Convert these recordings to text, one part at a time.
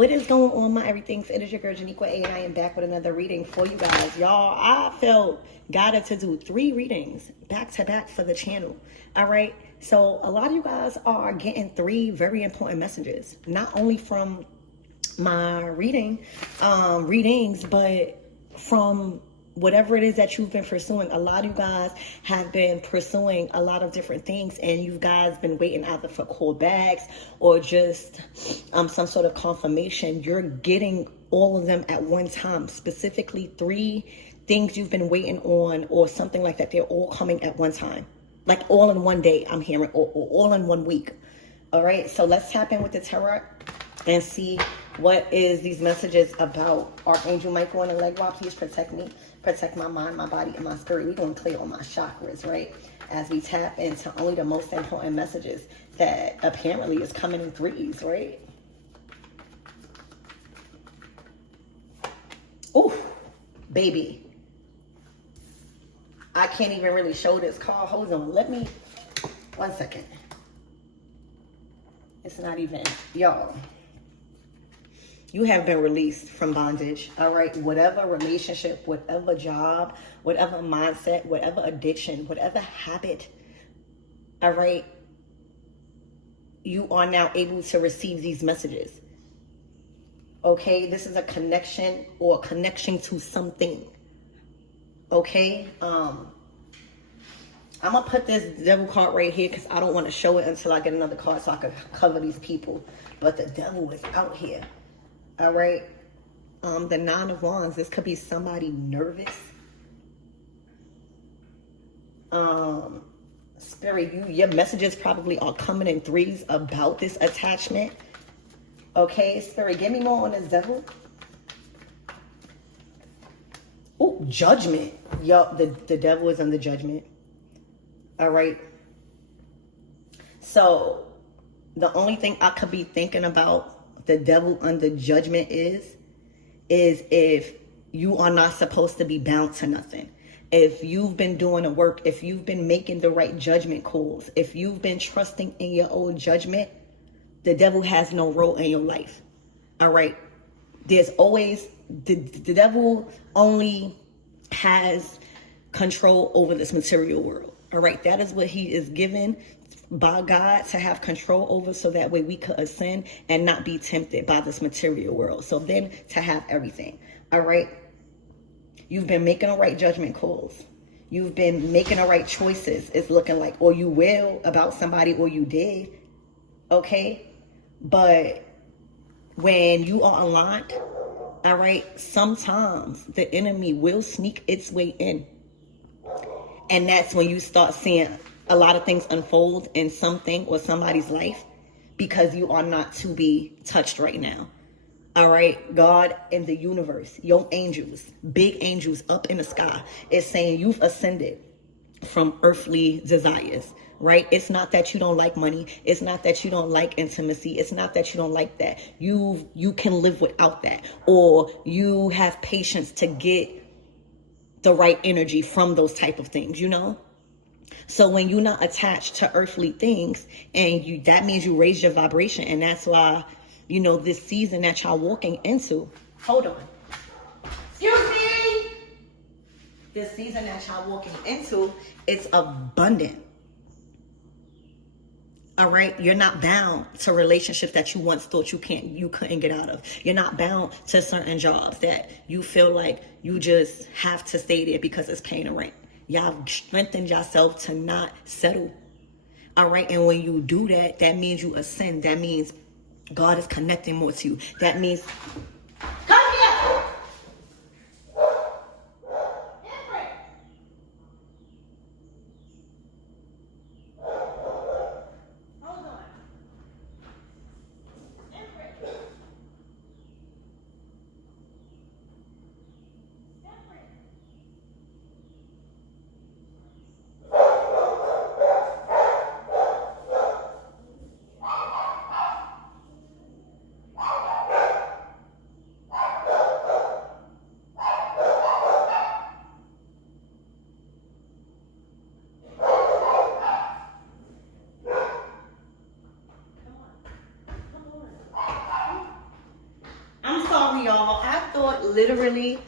What is going on, my everythings? It is your girl Janiqua A, and I am back with another reading for you guys. Y'all, I felt guided to do 3 readings back to back for the channel. All right, so a lot of you guys are getting 3 very important messages, not only from my readings, but from whatever it is that you've been pursuing. A lot of you guys have been pursuing a lot of different things, and you guys been waiting either for callbacks or just some sort of confirmation. You're getting all of them at one time, specifically 3 things you've been waiting on or something like that. They're all coming at one time, like all in one day. I'm hearing, or all in one week. All right, so let's tap in with the tarot and see what is these messages about. Archangel Michael and Allegra, please protect me, protect my mind, my body, and my spirit. We're going to clear all my chakras, right? As we tap into only the most important messages that apparently is coming in 3s, right? Ooh, baby. I can't even really show this card. Hold on. Let me, 1 second. It's not even, y'all. You have been released from bondage, all right? Whatever relationship, whatever job, whatever mindset, whatever addiction, whatever habit, all right? You are now able to receive these messages, okay? This is a connection or a connection to something, okay? I'm going to put this devil card right here because I don't want to show it until I get another card so I can cover these people. But the devil is out here. All right. The 9 of Wands. This could be somebody nervous. Spirit, your messages probably are coming in 3s about this attachment. Okay, Spirit, give me more on this devil. Oh, judgment. Yo, the devil is under judgment. All right. So the only thing I could be thinking about the devil under judgment is if you are not supposed to be bound to nothing. If you've been doing the work, if you've been making the right judgment calls, if you've been trusting in your own judgment, the devil has no role in your life. All right. There's always, the devil only has control over this material world. All right. That is what he is given by God to have control over, so that way we could ascend and not be tempted by this material world. So then to have everything. All right. You've been making the right judgment calls. You've been making the right choices. It's looking like, or you will about somebody, or you did. Okay. But when you are aligned, all right, sometimes the enemy will sneak its way in. And that's when you start seeing a lot of things unfold in something or somebody's life, because you are not to be touched right now. All right. God and the universe, your angels, big angels up in the sky, is saying you've ascended from earthly desires, right? It's not that you don't like money. It's not that you don't like intimacy. It's not that you don't like that. You can live without that, or you have patience to get the right energy from those type of things, you know? So when you're not attached to earthly things, and that means you raise your vibration. And that's why, you know, this season that y'all walking into, hold on. Excuse me. This season that y'all walking into, it's abundant. All right. You're not bound to relationships that you once thought you couldn't get out of. You're not bound to certain jobs that you feel like you just have to stay there because it's paying the rent. Y'all strengthened yourself to not settle. All right. And when you do that, that means you ascend. That means God is connecting more to you. That means, come here. Hold on. thought literally,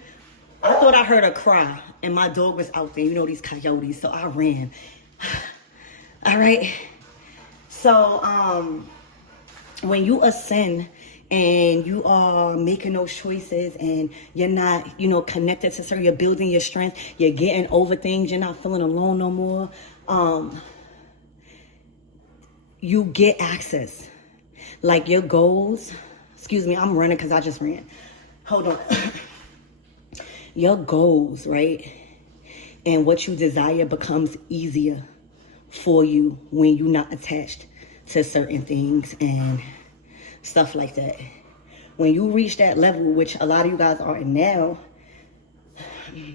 I thought I heard a cry and my dog was out there. You know, these coyotes. So I ran. All right. So, when you ascend and you are making those choices and you're not, connected to certain, you're building your strength, you're getting over things, you're not feeling alone no more. You get access. Like your goals, excuse me, I'm running because I just ran. Hold on. Your goals, right? And what you desire becomes easier for you when you're not attached to certain things and stuff like that. When you reach that level, which a lot of you guys are in now,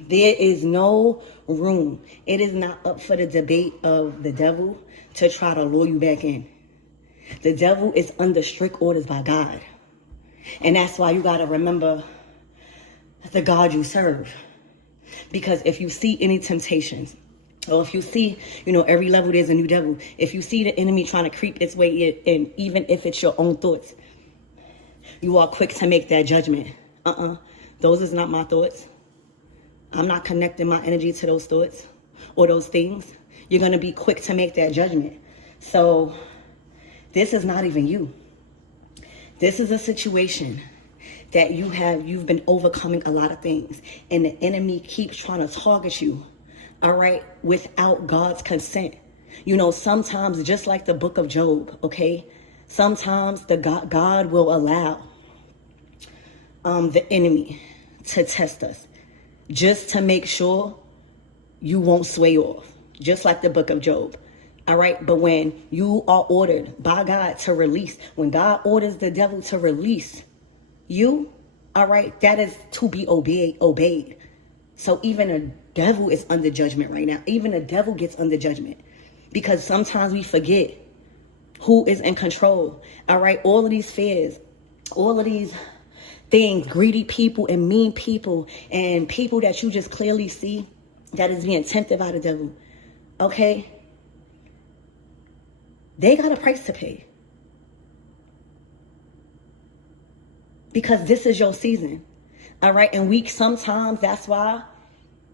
there is no room. It is not up for the debate of the devil to try to lure you back in. The devil is under strict orders by God. And that's why you got to remember the God you serve. Because if you see any temptations, or if you see, every level there's a new devil. If you see the enemy trying to creep its way in, even if it's your own thoughts, you are quick to make that judgment. Those is not my thoughts. I'm not connecting my energy to those thoughts or those things. You're going to be quick to make that judgment. So this is not even you. This is a situation that you've been overcoming a lot of things, and the enemy keeps trying to target you, all right, without God's consent. Sometimes, just like the book of Job, okay, sometimes God will allow the enemy to test us just to make sure you won't sway off, just like the book of Job. All right. But when you are ordered by God to release, when God orders the devil to release you, all right, that is to be obeyed. So even a devil is under judgment right now. Even a devil gets under judgment because sometimes we forget who is in control. All right. All of these fears, all of these things, greedy people and mean people and people that you just clearly see that is being tempted by the devil. Okay. They got a price to pay. Because this is your season. All right. And sometimes that's why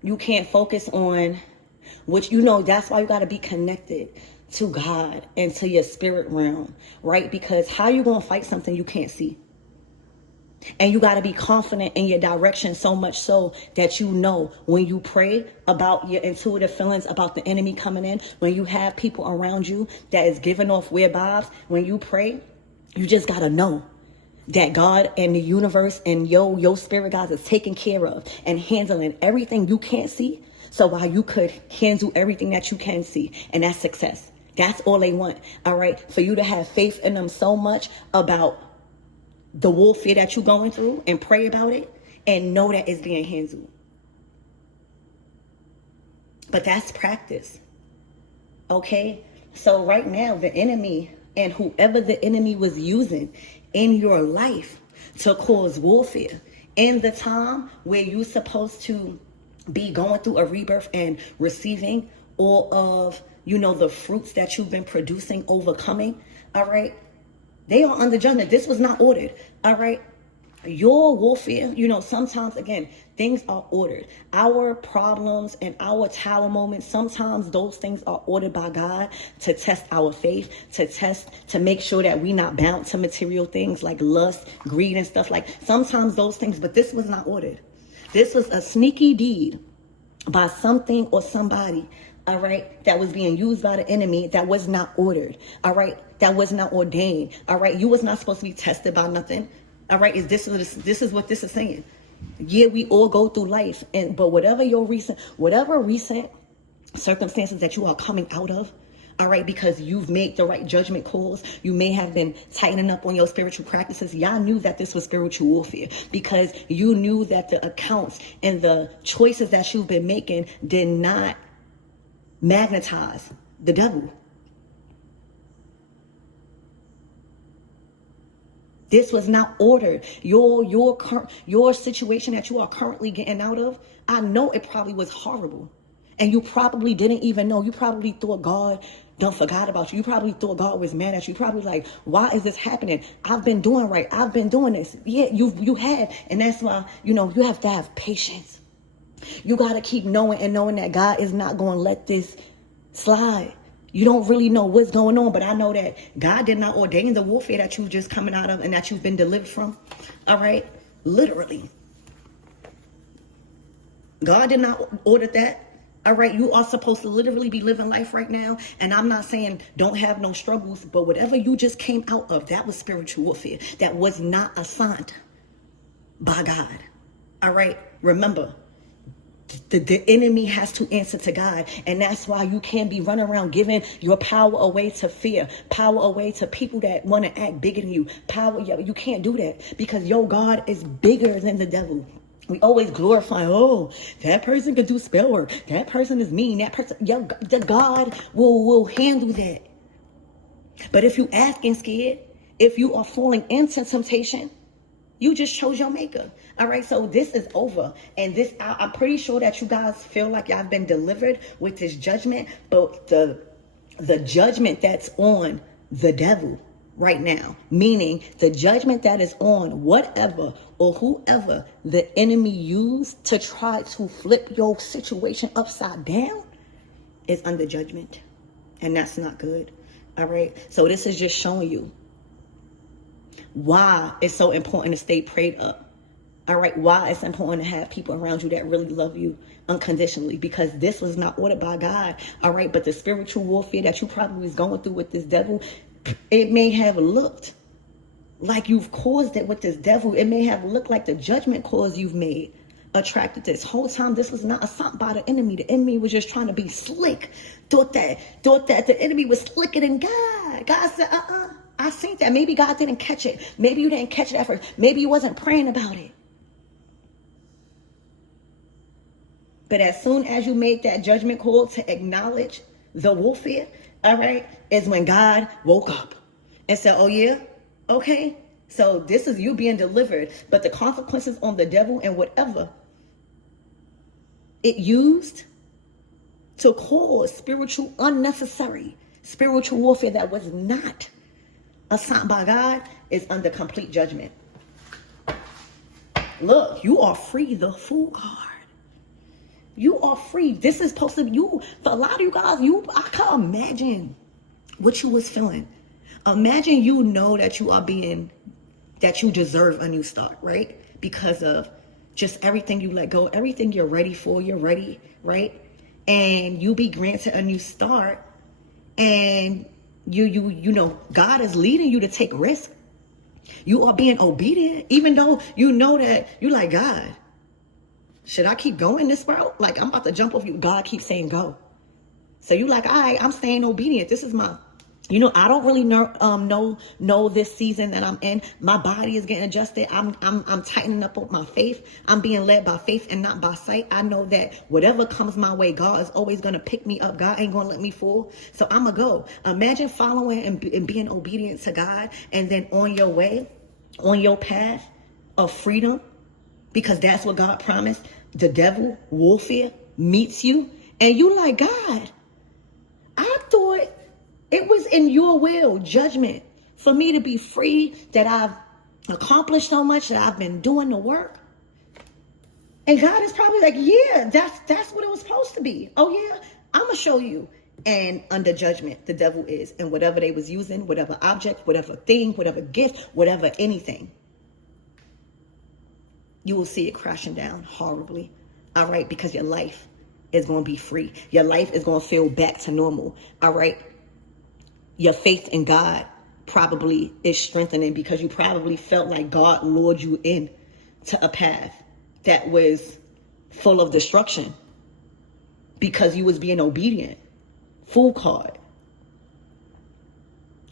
you can't focus on that's why you got to be connected to God and to your spirit realm. Right. Because how you going to fight something you can't see? And you got to be confident in your direction so much so that when you pray about your intuitive feelings about the enemy coming in, when you have people around you that is giving off weird vibes, when you pray, you just got to know that God and the universe and your spirit guys is taking care of and handling everything you can't see. So while you could handle everything that you can see, and that's success. That's all they want. All right. For you to have faith in them so much about the warfare that you're going through and pray about it and know that it's being handled. But that's practice. Okay. So right now, the enemy and whoever the enemy was using in your life to cause warfare in the time where you're supposed to be going through a rebirth and receiving all of, the fruits that you've been producing, overcoming. All right. They are under judgment. This was not ordered. All right. Your warfare, sometimes, again, things are ordered. Our problems and our tower moments, sometimes those things are ordered by God to test our faith, to make sure that we're not bound to material things like lust, greed, and stuff like sometimes those things. But this was not ordered. This was a sneaky deed by something or somebody, all right, that was being used by the enemy that was not ordered, all right, that was not ordained, all right. You was not supposed to be tested by nothing, all right. This is what this is saying. Yeah, we all go through life, but whatever recent circumstances that you are coming out of, all right, because you've made the right judgment calls, you may have been tightening up on your spiritual practices. Y'all knew that this was spiritual warfare because you knew that the accounts and the choices that you've been making did not magnetize the devil. This was not ordered. Your situation that you are currently getting out of, I know it probably was horrible. And you probably didn't even know. You probably thought God done forgot about you. You probably thought God was mad at you. You probably like, why is this happening? I've been doing right. I've been doing this. Yeah, you have. And that's why, you have to have patience. You got to keep knowing that God is not going to let this slide. You don't really know what's going on, but I know that God did not ordain the warfare that you've just coming out of and that you've been delivered from. All right? Literally. God did not order that. All right? You are supposed to literally be living life right now. And I'm not saying don't have no struggles, but whatever you just came out of, that was spiritual warfare. That was not assigned by God. All right? Remember, the enemy has to answer to God. And that's why you can't be running around giving your power away to fear, power away to people that want to act bigger than you. You can't do that because your God is bigger than the devil. We always glorify, that person could do spell work. That person is mean. That person, the God will handle that. But if you asking scared, if you are falling into temptation, you just chose your maker. All right, so this is over. And I'm pretty sure that you guys feel like y'all have been delivered with this judgment. But the judgment that's on the devil right now, meaning the judgment that is on whatever or whoever the enemy used to try to flip your situation upside down, is under judgment. And that's not good. All right, so this is just showing you why it's so important to stay prayed up. All right, why it's important to have people around you that really love you unconditionally, because this was not ordered by God. All right, but the spiritual warfare that you probably was going through with this devil, it may have looked like you've caused it with this devil. It may have looked like the judgment cause you've made attracted this whole time. This was not assigned by the enemy. The enemy was just trying to be slick. Thought that the enemy was slicker than God. God said, I seen that. Maybe God didn't catch it. Maybe you didn't catch it at first. Maybe you wasn't praying about it. But as soon as you made that judgment call to acknowledge the warfare, all right, is when God woke up and said, oh yeah, okay, so this is you being delivered. But the consequences on the devil and whatever it used to cause unnecessary spiritual warfare that was not assigned by God is under complete judgment. Look, you are free, the Fool card. You are free. This is supposed to be you. For a lot of you guys, I can't imagine what you was feeling. Imagine you know that you deserve a new start, right? Because of just everything you let go, everything you're ready for, you're ready, right? And you be granted a new start, and you know God is leading you to take risk. You are being obedient, even though you know that you're like, God, should I keep going this route? Like, I'm about to jump off you. God keeps saying go. So you like, all right, I'm staying obedient. This is my, I don't really know this season that I'm in. My body is getting adjusted. I'm tightening up on my faith. I'm being led by faith and not by sight. I know that whatever comes my way, God is always going to pick me up. God ain't going to let me fall. So I'm going to go. Imagine following and being obedient to God, and then on your way, on your path of freedom, because that's what God promised. The devil, warfare, meets you. And you like, God, I thought it was in your will, judgment, for me to be free, that I've accomplished so much, that I've been doing the work. And God is probably like, yeah, that's what it was supposed to be. Oh yeah, I'm going to show you. And under judgment, the devil is. And whatever they was using, whatever object, whatever thing, whatever gift, whatever anything, you will see it crashing down horribly. All right, because your life is going to be free. Your life is going to feel back to normal. All right. Your faith in God probably is strengthening, because you probably felt like God lured you in to a path that was full of destruction because you was being obedient. Fool card.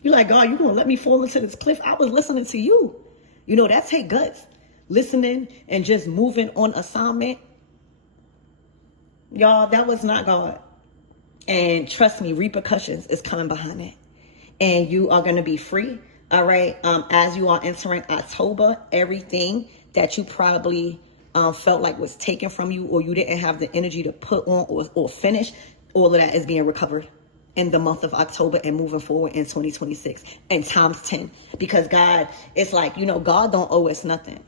You're like, God, you going to let me fall into this cliff? I was listening to you. That take guts. Listening and just moving on assignment. Y'all, that was not God. And trust me, repercussions is coming behind it. And you are going to be free. All right. As you are entering October, everything that you probably felt like was taken from you, or you didn't have the energy to put on or finish, all of that is being recovered. in the month of October and moving forward in 2026 and times 10. Because God, it's like, God don't owe us nothing.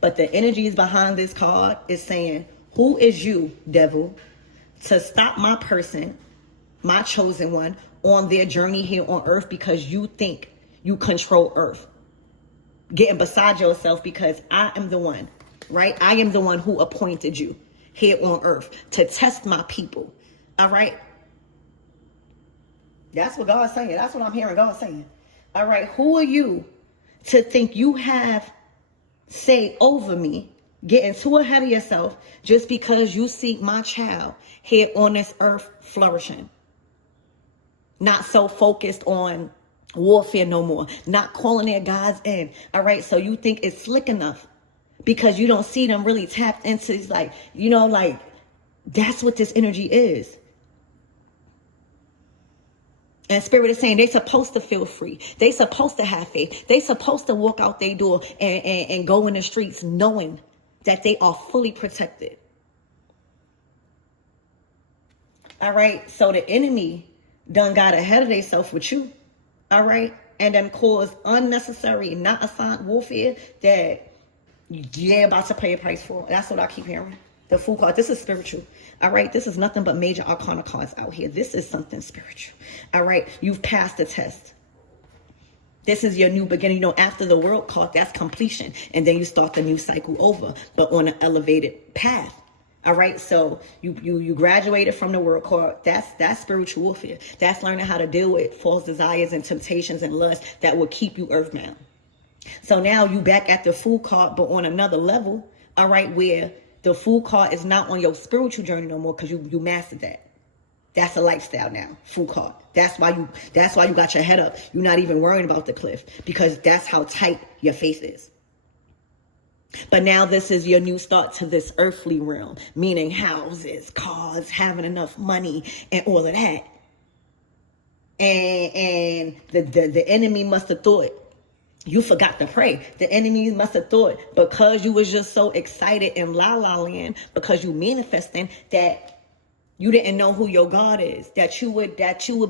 But the energies behind this card is saying, who is you, devil, to stop my person, my chosen one, on their journey here on earth because you think you control earth? Getting beside yourself, because I am the one, right? I am the one who appointed you here on earth to test my people. All right? That's what God's saying. That's what I'm hearing God saying. All right? Who are you to think you have say over me, getting too ahead of yourself just because you see my child here on this earth flourishing? Not so focused on warfare no more, not calling their gods in. All right, so you think it's slick enough because you don't see them really tapped into, like, that's what this energy is. And Spirit is saying they're supposed to feel free. They supposed to have faith. They supposed to walk out their door and go in the streets knowing that they are fully protected. All right, so the enemy done got ahead of themselves with you. All right, and then caused unnecessary, not assigned warfare that you're about to pay a price for. That's what I keep hearing. The Fool card. This is spiritual. All right. This is nothing but major arcana cards out here. This is something spiritual. All right. You've passed the test. This is your new beginning. After the World card, that's completion. And then you start the new cycle over, but on an elevated path. All right. So you graduated from the World card. That's spiritual warfare. That's learning how to deal with false desires and temptations and lust that will keep you earthbound. So now you back at the Fool card, but on another level. All right. Where the Fool card is not on your spiritual journey no more, because you mastered that. That's a lifestyle now. Fool card. That's why you got your head up. You're not even worrying about the cliff, because that's how tight your faith is. But now this is your new start to this earthly realm, meaning houses, cars, having enough money, and all of that. And the enemy must have thought you forgot to pray. The enemy must have thought, because you was just so excited in la la land, because you manifesting, that you didn't know who your God is, that you would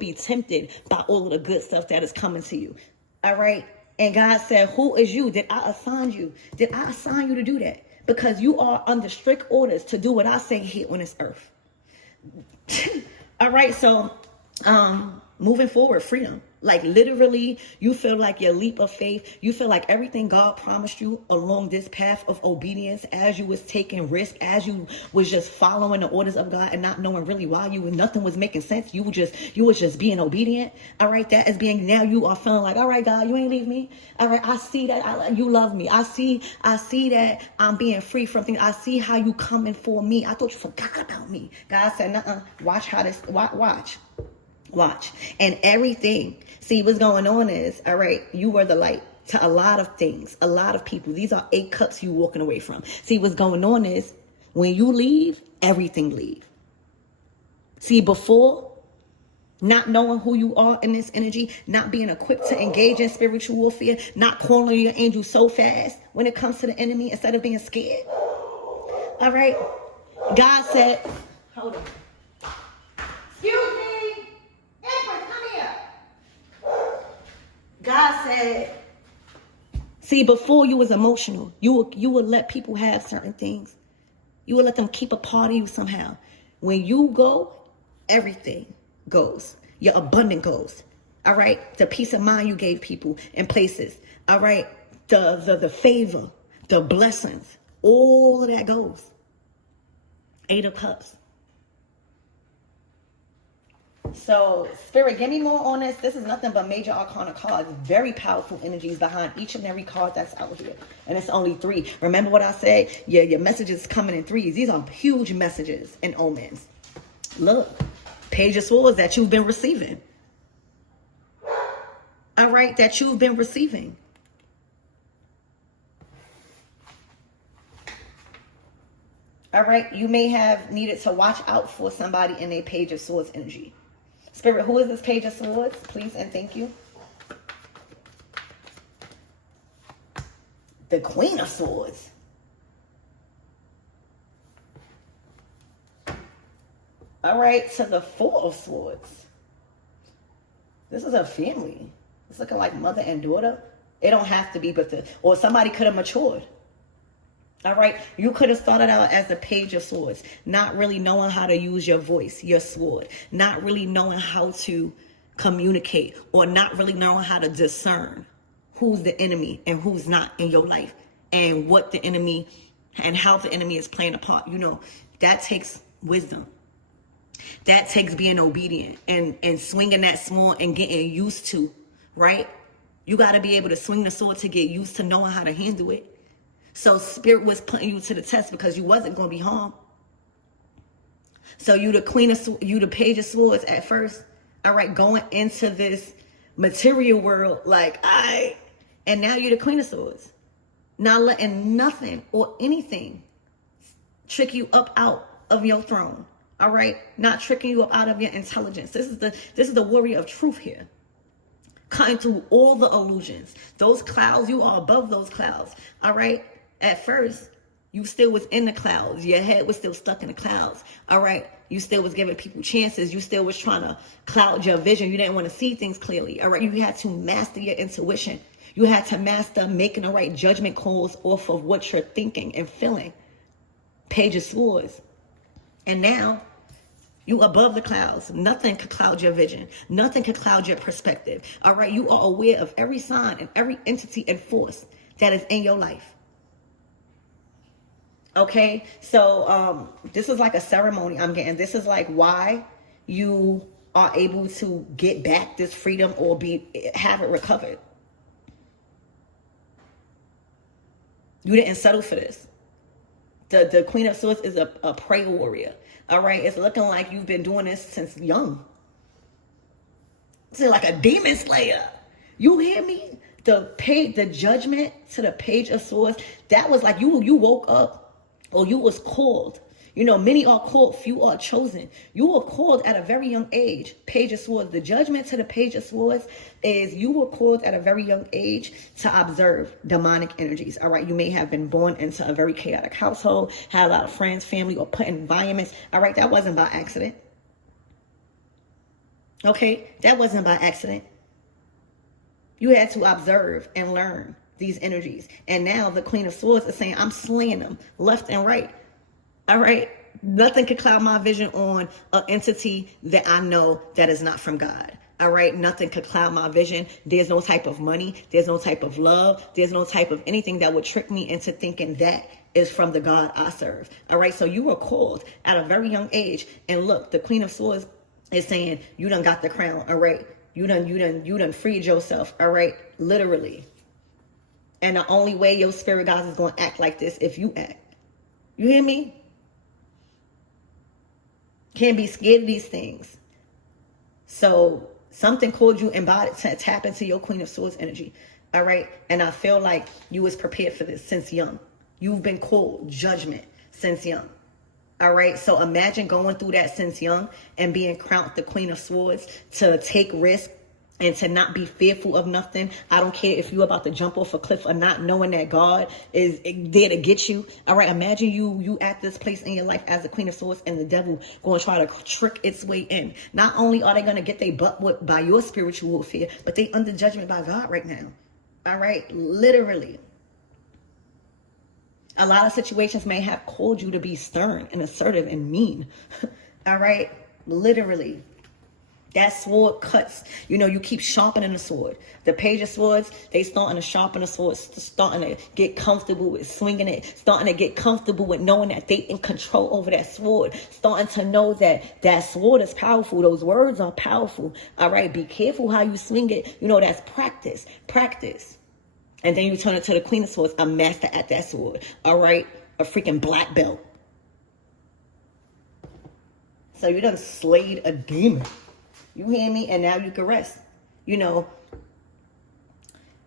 be tempted by all of the good stuff that is coming to you. All right. And God said, who is you? Did I assign you? Did I assign you to do that? Because you are under strict orders to do what I say here on this earth. All right. So, moving forward, freedom. Like literally, you feel like your leap of faith. You feel like everything God promised you along this path of obedience, as you was taking risk, as you was just following the orders of God and not knowing really why nothing was making sense. You was just being obedient. All right, that is being, now you are feeling like, all right, God, you ain't leave me. All right, I see that you love me. I see that I'm being free from things. I see how you coming for me. I thought you forgot about me. God said, nuh-uh, watch how this, watch. And everything. See, what's going on is, all right, you were the light to a lot of things, a lot of people. These are 8 cups you walking away from. See, what's going on is, when you leave, everything leave. See, before, not knowing who you are in this energy, not being equipped to engage in spiritual warfare, not calling your angel so fast when it comes to the enemy instead of being scared. All right. God said, hold on. Excuse me. God said, see, before you was emotional, you would let people have certain things. You would let them keep a part of you somehow. When you go, everything goes. Your abundance goes. All right? The peace of mind you gave people in places. All right? The favor, the blessings, all of that goes. 8 of Cups. So, Spirit, give me more on this. This is nothing but major arcana cards. Very powerful energies behind each and every card that's out here. And it's only 3. Remember what I said? Yeah, your messages coming in 3s. These are huge messages and omens. Look, Page of Swords that you've been receiving. All right, that you've been receiving. All right, you may have needed to watch out for somebody in a Page of Swords energy. Spirit, who is this Page of Swords? Please and thank you. The Queen of Swords. All right, to the Four of Swords. This is a family. It's looking like mother and daughter. It don't have to be, or somebody could have matured. All right. You could have started out as the Page of Swords, not really knowing how to use your voice, your sword, not really knowing how to communicate, or not really knowing how to discern who's the enemy and who's not in your life, and what the enemy and how the enemy is playing a part. You know, that takes wisdom. That takes being obedient and swinging that sword and getting used to, right? You got to be able to swing the sword to get used to knowing how to handle it. So spirit was putting you to the test because you wasn't going to be harmed. So you the Page of Swords at first, all right, going into this material world, like, and now you're the Queen of Swords. Not letting nothing or anything trick you up out of your throne. All right, not tricking you up out of your intelligence. This is the warrior of truth here. Cutting through all the illusions. Those clouds, you are above those clouds. All right. At first, you still was in the clouds. Your head was still stuck in the clouds. All right. You still was giving people chances. You still was trying to cloud your vision. You didn't want to see things clearly. All right. You had to master your intuition. You had to master making the right judgment calls off of what you're thinking and feeling. Page of Swords. And now, you above the clouds. Nothing could cloud your vision. Nothing could cloud your perspective. All right. You are aware of every sign and every entity and force that is in your life. Okay. So this is like a ceremony I'm getting. This is like why you are able to get back this freedom or have it recovered. You didn't settle for this. The Queen of Swords is a prayer warrior. All right. It's looking like you've been doing this since young. It's like a demon slayer. You hear me? The judgment to the Page of Swords, that was like you woke up, or you was called. You know, many are called, few are chosen. You were called at a very young age. Page of Swords. The judgment to the Page of Swords is you were called at a very young age to observe demonic energies. All right. You may have been born into a very chaotic household, had a lot of friends, family, or put in environments. All right. That wasn't by accident. Okay. That wasn't by accident. You had to observe and learn these energies. And now the Queen of Swords is saying, I'm slaying them left and right. All right. Nothing can cloud my vision on an entity that I know that is not from God. All right. Nothing could cloud my vision. There's no type of money. There's no type of love. There's no type of anything that would trick me into thinking that is from the God I serve. All right. So you were called at a very young age. And look, the Queen of Swords is saying, you done got the crown. All right. You done freed yourself. All right. Literally. And the only way your spirit guides is going to act like this if you act. You hear me? Can't be scared of these things. So something called you embodied to tap into your Queen of Swords energy. All right. And I feel like you was prepared for this since young. You've been called judgment since young. All right. So imagine going through that since young and being crowned the Queen of Swords, to take risks and to not be fearful of nothing. I don't care if you're about to jump off a cliff or not, knowing that God is there to get you. All right. Imagine you at this place in your life as the Queen of Swords, and the devil going to try to trick its way in. Not only are they going to get their butt whipped by your spiritual warfare, but they under judgment by God right now. All right. Literally. A lot of situations may have called you to be stern and assertive and mean. All right. Literally. That sword cuts. You know, you keep sharpening the sword. The Page of Swords, they starting to sharpen the sword, starting to get comfortable with swinging it, starting to get comfortable with knowing that they in control over that sword, starting to know that that sword is powerful. Those words are powerful. All right, be careful how you swing it. You know, that's practice. And then you turn it to the Queen of Swords, a master at that sword. All right, a freaking black belt. So you done slayed a demon. You hear me? And now you can rest. You know,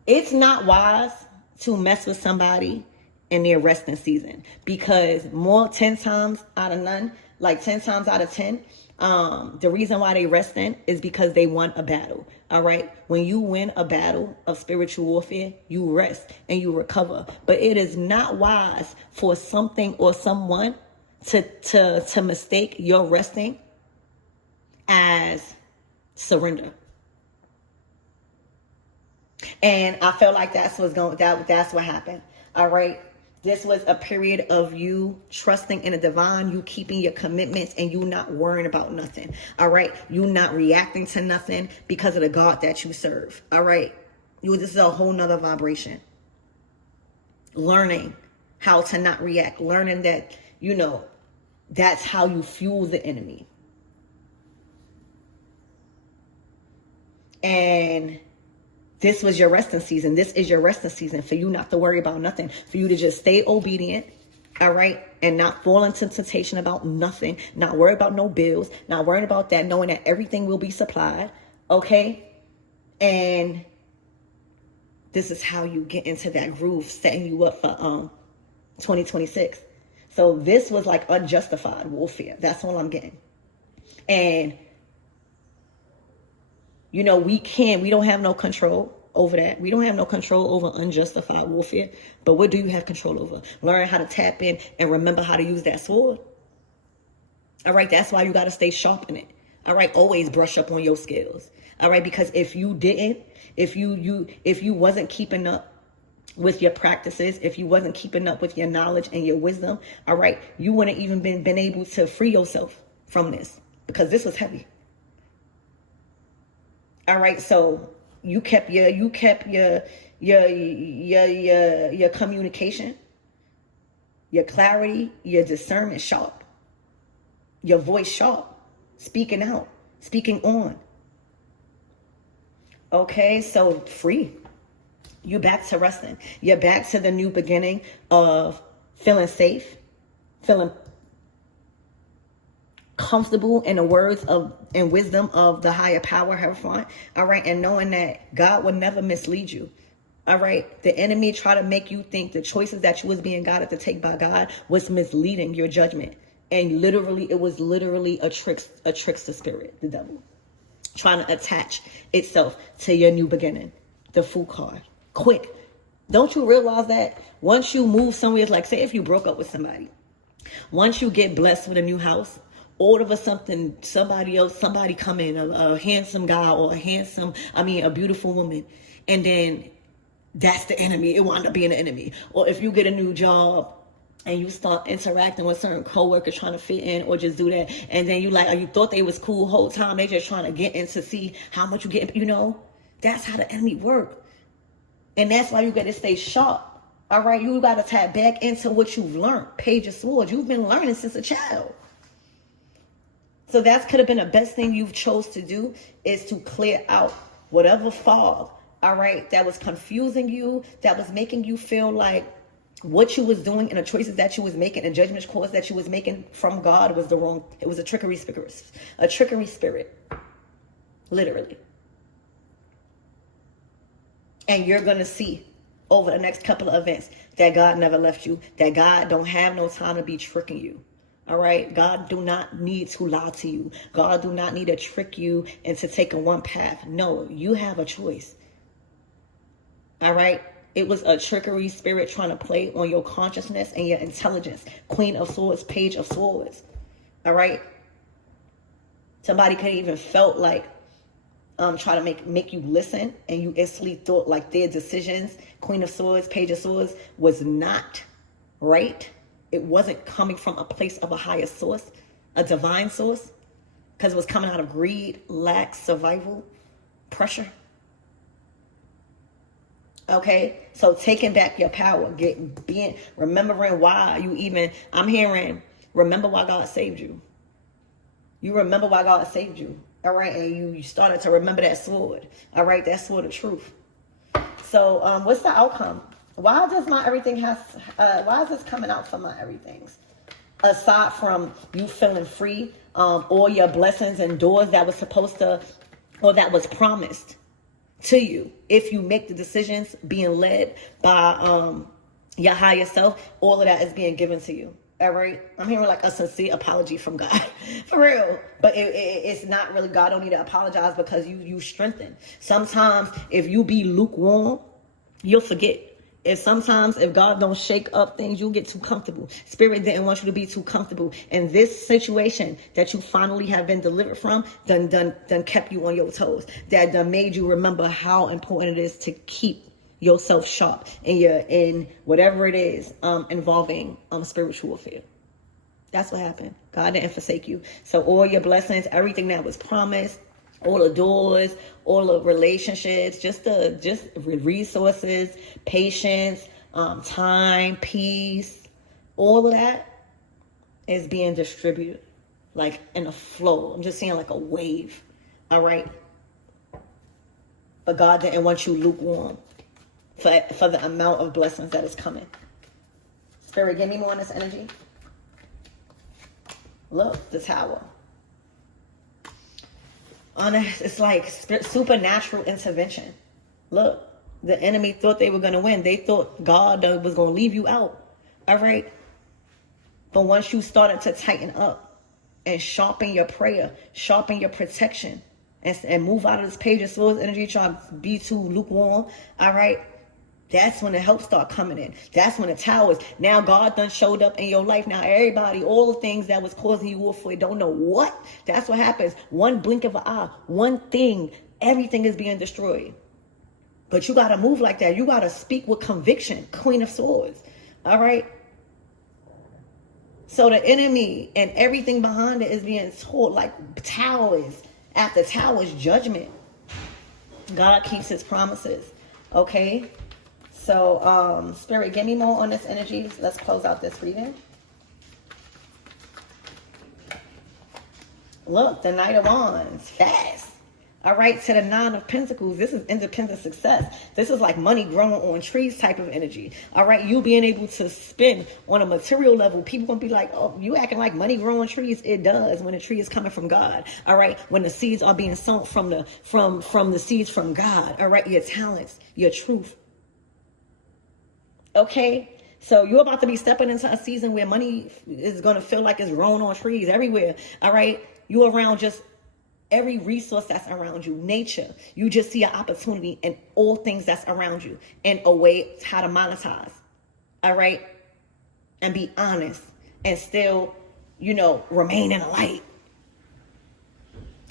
it's not wise to mess with somebody in their resting season, because 10 times out of 10, the reason why they resting is because they won a battle. All right. When you win a battle of spiritual warfare, you rest and you recover. But it is not wise for something or someone to mistake your resting as surrender. And I felt like that's what happened. All right. This was a period of you trusting in the divine, you keeping your commitments, and you not worrying about nothing. All right. You not reacting to nothing because of the God that you serve. All right. This is a whole nother vibration. Learning how to not react. Learning that, that's how you fuel the enemy. And this was your resting season. This is your resting season for you not to worry about nothing. For you to just stay obedient, all right? And not fall into temptation about nothing. Not worry about no bills. Not worrying about that. Knowing that everything will be supplied, okay? And this is how you get into that groove, setting you up for 2026. So this was like unjustified warfare. That's all I'm getting. And we don't have no control over that. We don't have no control over unjustified warfare. But what do you have control over? Learn how to tap in and remember how to use that sword. All right, that's why you got to stay sharp in it. All right, always brush up on your skills. All right, because if you didn't, if you wasn't keeping up with your practices, if you wasn't keeping up with your knowledge and your wisdom, all right, you wouldn't even been able to free yourself from this, because this was heavy. All right, so you kept your communication, your clarity, your discernment sharp, your voice sharp, speaking out, speaking on. Okay, so free. You're back to resting. You're back to the new beginning of feeling safe, feeling comfortable in the words of and wisdom of the higher power, Hierophant. All right, and knowing that God will never mislead you. All right, the enemy try to make you think the choices that you was being guided to take by God was misleading your judgment, and it was literally a trickster spirit, the devil, trying to attach itself to your new beginning, the Fool card. Quick, don't you realize that once you move somewhere, it's like, say if you broke up with somebody, once you get blessed with a new house, all of a sudden somebody come in, a handsome guy or a beautiful woman, and then that's the enemy. It wound up being the enemy. Or if you get a new job and you start interacting with certain coworkers trying to fit in or just do that, and then you thought they was cool the whole time, they just trying to get in to see how much you get, that's how the enemy works. And that's why you got to stay sharp. All right, you got to tap back into what you've learned. Page of Swords, you've been learning since a child. So that could have been the best thing you've chose to do, is to clear out whatever fog, all right, that was confusing you, that was making you feel like what you was doing and the choices that you was making and judgment calls that you was making from God was it was a trickery spirit, literally. And you're going to see over the next couple of events that God never left you, that God don't have no time to be tricking you. All right. God do not need to lie to you. God do not need to trick you into taking one path. No, you have a choice. All right. It was a trickery spirit trying to play on your consciousness and your intelligence. Queen of Swords, Page of Swords. All right. Somebody could even felt like try to make you listen, and you instantly thought like their decisions, Queen of Swords, Page of Swords, was not right. It wasn't coming from a place of a higher source, a divine source, because it was coming out of greed, lack, survival, pressure. Okay, so taking back your power, remembering why remember why God saved you. You remember why God saved you. All right, and you started to remember that sword. All right, that sword of truth. So what's the outcome? Why is this coming out for my everythings? Aside from you feeling free, all your blessings and doors that was promised to you, if you make the decisions being led by your higher self, all of that is being given to you. All right, I'm hearing like a sincere apology from God, for real. But it's not really, God don't need to apologize, because you strengthen. Sometimes if you be lukewarm, you'll forget. If God don't shake up things, you'll get too comfortable. Spirit didn't want you to be too comfortable. And this situation that you finally have been delivered from done kept you on your toes. That done made you remember how important it is to keep yourself sharp in whatever it is involving spiritual warfare. That's what happened. God didn't forsake you. So all your blessings, everything that was promised, all the doors, all the relationships, just resources, patience, time, peace, all of that is being distributed like in a flow. I'm just seeing like a wave. All right. But God didn't want you lukewarm for the amount of blessings that is coming. Spirit, give me more on this energy. Look, the Tower. It's like supernatural intervention. Look, the enemy thought they were going to win. They thought God was going to leave you out. All right. But once you started to tighten up and sharpen your prayer, sharpen your protection, and move out of this page of swords energy, trying to be too lukewarm. All right. That's when the help start coming in. That's when the towers. Now God done showed up in your life. Now everybody, all the things that was causing you warfare, don't know what. That's what happens. One blink of an eye, one thing, everything is being destroyed. But you got to move like that. You got to speak with conviction. Queen of Swords. All right. So the enemy and everything behind it is being told like towers. After towers, judgment. God keeps his promises. Okay. So, Spirit, give me more on this energy. Let's close out this reading. Look, the Knight of Wands, fast. All right, to the Nine of Pentacles, this is independent success. This is like money growing on trees type of energy. All right, you being able to spend on a material level. People gonna be like, oh, you acting like money growing trees. It does when the tree is coming from God. All right, when the seeds are being sown from the seeds from God. All right, your talents, your truth. Okay, so you're about to be stepping into a season where money is going to feel like it's growing on trees everywhere. All right, you're around just every resource that's around you, nature. You just see an opportunity in all things that's around you and a way how to monetize. All right, and be honest and still, remain in the light.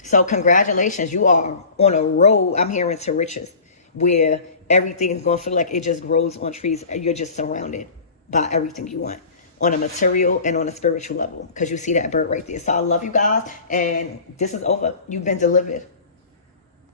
So congratulations, you are on a road, I'm hearing, to riches, where everything is going to feel like it just grows on trees. You're just surrounded by everything you want on a material and on a spiritual level, because you see that bird right there. So I love you guys, and this is over. You've been delivered.